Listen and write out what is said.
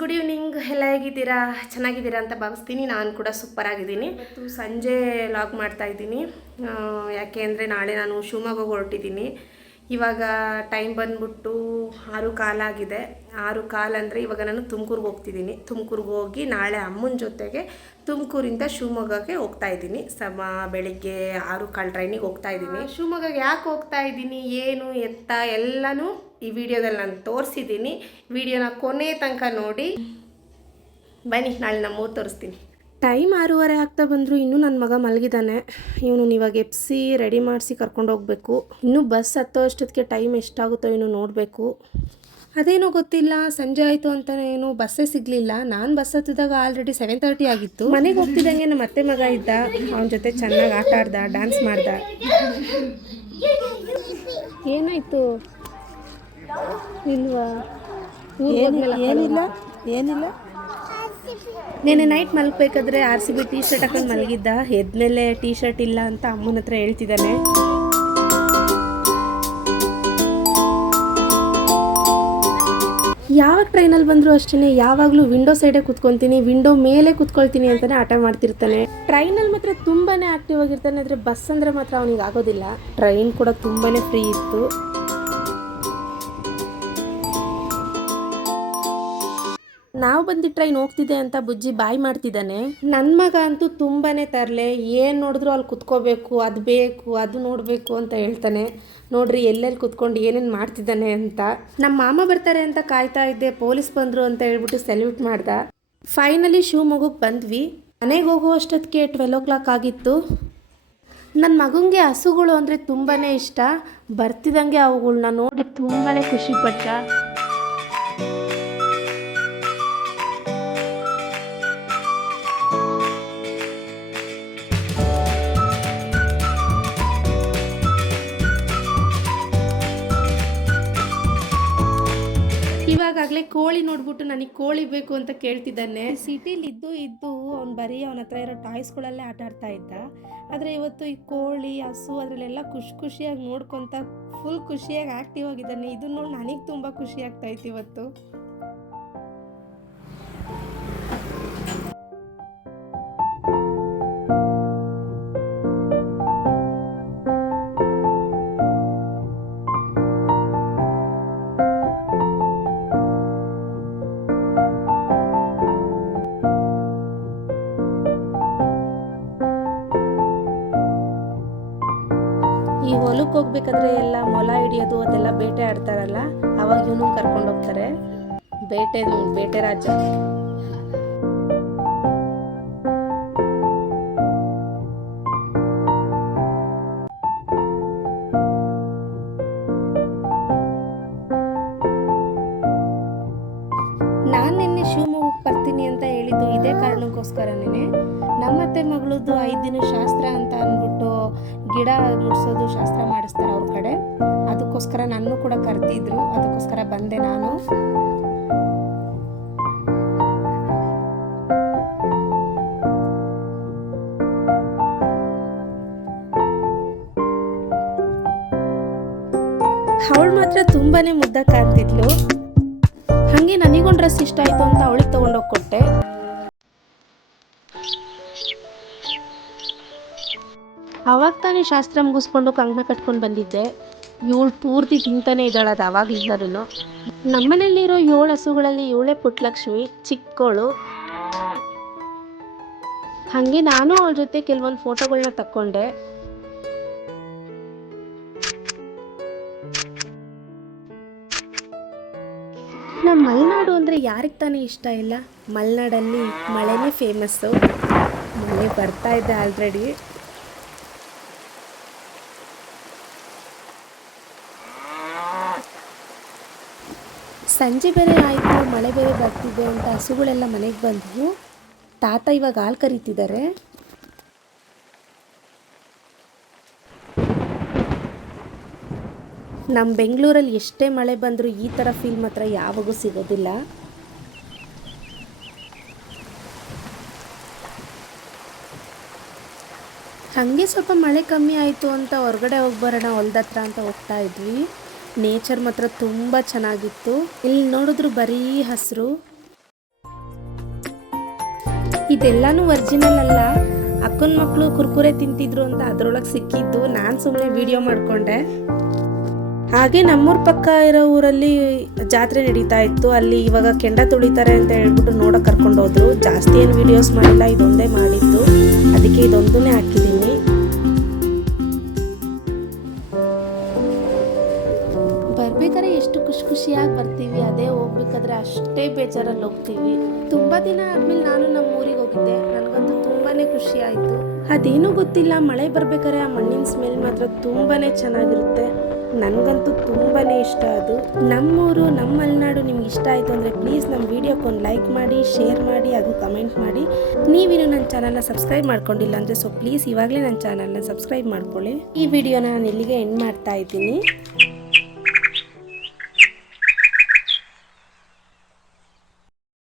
Good evening. ಎಲ್ಲ ಹೇಗಿದ್ದೀರಾ? ಚೆನ್ನಾಗಿದ್ದೀರಾ ಅಂತ ಭಾವಿಸ್ತೀನಿ. ನಾನು ಕೂಡ ಸೂಪರ್ ಆಗಿದ್ದೀನಿ. ಇವತ್ತು ಸಂಜೆ ಲಾಗ್ ಮಾಡ್ತಾ ಇದ್ದೀನಿ. ಯಾಕೆ ಅಂದರೆ ನಾಳೆ ನಾನು ಶಿವಮೊಗ್ಗಗೆ ಹೊರಟಿದ್ದೀನಿ. ಇವಾಗ ಟೈಮ್ ಬಂದ್ಬಿಟ್ಟು 6:15 ಆಗಿದೆ. 6:15 ಅಂದರೆ ಇವಾಗ ನಾನು ತುಮಕೂರಿಗೆ ಹೋಗ್ತಿದ್ದೀನಿ. ತುಮಕೂರಿಗೆ ಹೋಗಿ ನಾಳೆ ಅಮ್ಮನ ಜೊತೆಗೆ ತುಮಕೂರಿಂದ ಶಿವಮೊಗ್ಗಕ್ಕೆ ಹೋಗ್ತಾ ಇದ್ದೀನಿ. ಬೆಳಿಗ್ಗೆ 6:15 ಟ್ರೈನಿಗೆ ಹೋಗ್ತಾ ಇದ್ದೀನಿ. ಶಿವಮೊಗ್ಗಕ್ಕೆ ಯಾಕೆ ಹೋಗ್ತಾ ಇದ್ದೀನಿ, ಏನು ಎತ್ತ ಎಲ್ಲನೂ ಈ ವಿಡಿಯೋದಲ್ಲಿ ನಾನು ತೋರಿಸಿದ್ದೀನಿ. ವಿಡಿಯೋನ ಕೊನೆ ತನಕ ನೋಡಿ. ಬನ್ನಿ, ನಾಳೆ ನಮ್ಮೂರು ತೋರಿಸ್ತೀನಿ. ಟೈಮ್ 6:15 ಆಗ್ತಾ ಬಂದರು. ಇನ್ನೂ ನನ್ನ ಮಗ ಮಲಗಿದ್ದಾನೆ. ಇವನು ಇವಾಗ ಎಪ್ಸಿ ರೆಡಿ ಮಾಡಿಸಿ ಕರ್ಕೊಂಡು ಹೋಗಬೇಕು. ಇನ್ನೂ ಬಸ್ ಹತ್ತೋ ಅಷ್ಟೊತ್ತಿಗೆ ಟೈಮ್ ಎಷ್ಟಾಗುತ್ತೋ ಇನ್ನೂ ನೋಡಬೇಕು. ಅದೇನೋ ಗೊತ್ತಿಲ್ಲ, ಸಂಜೆ ಆಯಿತು ಅಂತಲೇ ಏನು ಬಸ್ಸೇ ಸಿಗಲಿಲ್ಲ. ನಾನು ಬಸ್ ಹತ್ತಿದಾಗ ಆಲ್ರೆಡಿ 7:30 ಆಗಿತ್ತು. ಮನೆಗೆ ಹೋಗ್ತಿದ್ದಂಗೆ ನಮ್ಮ ಅತ್ತೆ ಮಗ ಇದ್ದ. ಅವನ ಜೊತೆ ಚೆನ್ನಾಗಿ ಆಟ ಆಡ್ದ, ಡ್ಯಾನ್ಸ್ ಮಾಡ್ದ. ಏನಾಯಿತು? ಇಲ್ವಾ? ಏನಿಲ್ಲ. ನೆನ್ನೆ ನೈಟ್ ಮಲಗಬೇಕಾದ್ರೆ RCB ಟೀ ಶರ್ಟ್ ಹಾಕೊಂಡು ಮಲಗಿದ್ದ. ಎದ್ಮೇಲೆ ಟೀ ಶರ್ಟ್ ಇಲ್ಲ ಅಂತ ಅಮ್ಮನ ಹತ್ರ ಹೇಳ್ತಿದ್ದಾನೆ. ಯಾವಾಗ ಟ್ರೈನಲ್ಲಿ ಬಂದರೂ ಅಷ್ಟೇ, ಯಾವಾಗಲೂ ವಿಂಡೋ ಸೈಡೇ ಕೂತ್ಕೊತೀನಿ, ವಿಂಡೋ ಮೇಲೆ ಕೂತ್ಕೊಳ್ತೀನಿ ಅಂತಲೇ ಆಟ ಮಾಡ್ತಿರ್ತಾನೆ. ಟ್ರೈನಲ್ಲಿ ಮಾತ್ರ ತುಂಬಾ ಆ್ಯಕ್ಟಿವ್ ಆಗಿರ್ತಾನೆ. ಆದರೆ ಬಸ್ ಅಂದರೆ ಮಾತ್ರ ಅವನಿಗೆ ಆಗೋದಿಲ್ಲ. ಟ್ರೈನ್ ಕೂಡ ತುಂಬಾ ಫ್ರೀ ಇತ್ತು. ನಾವು ಬಂದು ಟ್ರೈನ್ ಹೋಗ್ತಿದೆ ಅಂತ ಬುಜ್ಜಿ ಬಾಯ್ ಮಾಡ್ತಿದ್ದಾನೆ. ನನ್ನ ಮಗ ಅಂತೂ ತುಂಬಾ ತರಲೆ. ಏನು ನೋಡಿದ್ರು ಅಲ್ಲಿ ಕುತ್ಕೋಬೇಕು, ಅದು ಬೇಕು, ಅದು ನೋಡಬೇಕು ಅಂತ ಹೇಳ್ತಾನೆ. ನೋಡ್ರಿ ಎಲ್ಲೆಲ್ಲಿ ಕುತ್ಕೊಂಡು ಏನೇನು ಮಾಡ್ತಿದ್ದಾನೆ ಅಂತ. ನಮ್ಮ ಮಾಮ ಬರ್ತಾರೆ ಅಂತ ಕಾಯ್ತಾ ಇದ್ದೆ. ಪೊಲೀಸ್ ಬಂದರು ಅಂತ ಹೇಳ್ಬಿಟ್ಟು ಸೆಲ್ಯೂಟ್ ಮಾಡ್ದ. ಫೈನಲಿ ಶಿವಮೊಗ್ಗಕ್ಕೆ ಬಂದ್ವಿ. ಮನೆಗೆ ಹೋಗೋ ಅಷ್ಟೊತ್ತಿಗೆ 12 o'clock ಆಗಿತ್ತು. ನನ್ನ ಮಗನಿಗೆ ಹಸುಗಳು ಅಂದರೆ ತುಂಬಾ ಇಷ್ಟ. ಬರ್ತಿದ್ದಂಗೆ ಅವುಗಳನ್ನ ನೋಡಿ ತುಂಬಾ ಖುಷಿ ಪಟ್ಟ. ಇವಾಗಲೇ ಕೋಳಿ ನೋಡ್ಬಿಟ್ಟು ನನಗೆ ಕೋಳಿ ಬೇಕು ಅಂತ ಕೇಳ್ತಿದ್ದಾನೆ. ಸಿಟಿಲಿ ಇದ್ದು ಅವ್ನು ಬರೀ ಅವನ ಹತ್ರ ಇರೋ ಟಾಯ್ಸ್ಗಳಲ್ಲೇ ಆಟ ಆಡ್ತಾ ಇದ್ದ. ಆದರೆ ಇವತ್ತು ಈ ಕೋಳಿ, ಹಸು ಅದರಲ್ಲೆಲ್ಲ ಖುಷಿಯಾಗಿ ನೋಡ್ಕೊತ ಫುಲ್ ಖುಷಿಯಾಗಿ ಆ್ಯಕ್ಟಿವ್ ಆಗಿದ್ದಾನೆ. ಇದನ್ನ ನೋಡಿ ನನಗೆ ತುಂಬ ಖುಷಿ ಆಗ್ತಾ ಇತ್ತು ಇವತ್ತು. ಈ ಹೊಲಕ್ಕೆ ಹೋಗ್ಬೇಕಾದ್ರೆ ಎಲ್ಲ ಮೊಲ ಹಿಡಿಯೋದು ಅದೆಲ್ಲ ಬೇಟೆ ಆಡ್ತಾರಲ್ಲ, ಅವಾಗ ಇವನು ಕರ್ಕೊಂಡು ಹೋಗ್ತಾರೆ. ಬೇಟೆ ರಾಜ. ನಾನು ನಿನ್ನೆ ಶಿವಮೊಗ್ಗಕ್ಕೆ ಬರ್ತೀನಿ ಅಂತ ಹೇಳಿದ್ದು ಇದೇ ಕಾರಣಕ್ಕೋಸ್ಕರನೇ. ನಮ್ಮತ್ತೆ ಮಗಳದ್ದು 5 ದಿನ ಶಾಸ್ತ್ರ ಅಂತ ಅಂದ್ಬಿಟ್ಟು ಗಿಡ ಮುಡ್ಸೋದು ಶಾಸ್ತ್ರ ಮಾಡಿಸ್ತಾರೆ ಅವ್ರ ಕಡೆ. ಅದಕ್ಕೋಸ್ಕರ ನನ್ನ ಕೂಡ ಕರೆದಿದ್ರು. ಅದಕ್ಕೋಸ್ಕರ ಬಂದೆ ನಾನು. ಅವಳು ಮಾತ್ರ ತುಂಬಾ ಮುದ್ದಾಗಿ ಕಾಣ್ತಿದ್ಲು. ಹಾಗೆ ನನಗೊಂದು ಡ್ರೆಸ್ ಇಷ್ಟ ಆಯಿತು ಅಂತ ಅವಳಿಗೆ ತೊಗೊಂಡೋಗಿ ಕೊಟ್ಟೆ. ಅವಾಗ ತಾನೇ ಶಾಸ್ತ್ರ ಮುಗಿಸ್ಕೊಂಡು ಕಂಕಣ ಕಟ್ಕೊಂಡು ಬಂದಿದ್ದೆ. ಇವಳು ಪೂರ್ತಿ ತಿಂತಾನೆ ಇದ್ದಾಳೆ, ಅದು ಅವಾಗಲಿಂದಲೂ. ನಮ್ಮನೇಲಿರೋ 7 ಹಸುಗಳಲ್ಲಿ ಇವಳೇ ಪುಟ್ಟಲಕ್ಷ್ಮಿ, ಚಿಕ್ಕವಳು. ಹಾಗೆ ನಾನು ಅವಳ ಜೊತೆ ಕೆಲವೊಂದು ಫೋಟೋಗಳನ್ನ ತಕ್ಕೊಂಡೆ. ನಮ್ಮ ಮಲೆನಾಡು ಅಂದರೆ ಯಾರಿಗೆ ತಾನೇ ಇಷ್ಟ ಇಲ್ಲ? ಮಲೆನಾಡಲ್ಲಿ ಮಳೆನೇ ಫೇಮಸ್ಸು. ಮಳೆ ಬರ್ತಾ ಇದೆ ಆಲ್ರೆಡಿ. ಸಂಜೆ ಬೇರೆ ಆಯಿತು, ಮಳೆ ಬೇರೆ ಬರ್ತಿದೆ ಅಂತ ಹಸುಗಳೆಲ್ಲ ಮನೆಗೆ ಬಂದವು. ತಾತ ಇವಾಗ ಹಾಲು ಕರೀತಿದ್ದಾರೆ. ನಮ್ಮ ಬೆಂಗಳೂರಲ್ಲಿ ಎಷ್ಟೇ ಮಳೆ ಬಂದರೂ ಈ ಥರ ಫೀಲ್ ಮಾತ್ರ ಯಾವಾಗೂ ಸಿಗೋದಿಲ್ಲ. ಹಾಗೆ ಸ್ವಲ್ಪ ಮಳೆ ಕಮ್ಮಿ ಆಯಿತು ಅಂತ ಹೊರಗಡೆ ಹೋಗಿ ಬರೋಣ ಹೊಲ್ದ ಹತ್ರ ಅಂತ ಹೋಗ್ತಾ ಇದ್ವಿ. ನೇಚರ್ ಮಾತ್ರ ತುಂಬ ಚೆನ್ನಾಗಿತ್ತು. ಇಲ್ಲಿ ನೋಡಿದ್ರು ಬರೀ ಹಸಿರು. ಇದೆಲ್ಲನೂ ಒರಿಜಿನಲ್ ಅಲ್ಲ, ಅಕ್ಕನ ಮಕ್ಕಳು ಕುರ್ಕುರೆ ತಿಂತಿದ್ರು ಅಂತ ಅದರೊಳಗೆ ಸಿಕ್ಕಿದ್ದು. ನಾನು ಸುಮ್ಮನೆ ವಿಡಿಯೋ ಮಾಡಿಕೊಂಡೆ. ಹಾಗೆ ನಮ್ಮೂರ ಪಕ್ಕ ಇರೋ ಊರಲ್ಲಿ ಜಾತ್ರೆ ನಡೀತಾ ಇತ್ತು. ಅಲ್ಲಿ ಇವಾಗ ಕೆಂಡ ತುಳಿತಾರೆ ಅಂತ ಹೇಳ್ಬಿಟ್ಟು ನೋಡೋಕೆ ಕರ್ಕೊಂಡು ಹೋದ್ರು. ಜಾಸ್ತಿ ಏನು ವಿಡಿಯೋಸ್ ಮಾಡಿಲ್ಲ, ಇದೊಂದೇ ಮಾಡಿದ್ದು, ಅದಕ್ಕೆ ಇದೊಂದನ್ನೇ ಹಾಕಿದ್ದೀನಿ. ಬರ್ಬೇಕಾದ್ರೆ ಎಷ್ಟು ಖುಷಿಯಾಗಿ ಬರ್ತೀವಿ, ಅದೇ ಹೋಗ್ಬೇಕಾದ್ರೆ ಅಷ್ಟೇ ಬೇಜಾರಲ್ಲಿ ಹೋಗ್ತೀವಿ. ತುಂಬ ದಿನ ಆದಮೇಲೆ ನಾನು ನಮ್ಮ ಊರಿಗೆ ಹೋಗಿದ್ದೆ. ನನಗಂತೂ ತುಂಬಾ ಖುಷಿ ಆಯಿತು. ಅದೇನೂ ಗೊತ್ತಿಲ್ಲ, ಮಳೆ ಬರ್ಬೇಕಾದ್ರೆ ಆ ಮಣ್ಣಿನ ಸ್ಮೆಲ್ ಮಾತ್ರ ತುಂಬಾ ಚೆನ್ನಾಗಿರುತ್ತೆ. ನನಗಂತೂ ತುಂಬಾ ಇಷ್ಟ ಅದು. ನಮ್ಮೂರು, ನಮ್ಮ ಮಲೆನಾಡು ನಿಮ್ಗೆ ಇಷ್ಟ ಆಯಿತು ಅಂದರೆ ಪ್ಲೀಸ್ ನಮ್ಮ ವೀಡಿಯೋಕ್ಕೊಂದು ಲೈಕ್ ಮಾಡಿ, ಶೇರ್ ಮಾಡಿ, ಹಾಗೂ ಕಮೆಂಟ್ ಮಾಡಿ. ನೀವಿನ್ನು ನನ್ನ ಚಾನಲ್ನ ಸಬ್ಸ್ಕ್ರೈಬ್ ಮಾಡ್ಕೊಂಡಿಲ್ಲ ಅಂದರೆ ಪ್ಲೀಸ್ ಇವಾಗಲೇ ನನ್ನ ಚಾನಲ್ನ ಸಬ್ಸ್ಕ್ರೈಬ್ ಮಾಡ್ಕೊಳ್ಳಿ. ಈ ವಿಡಿಯೋನ ನಾನು ಇಲ್ಲಿಗೆ ಎಂಡ್ ಮಾಡ್ತಾ ಇದ್ದೀನಿ.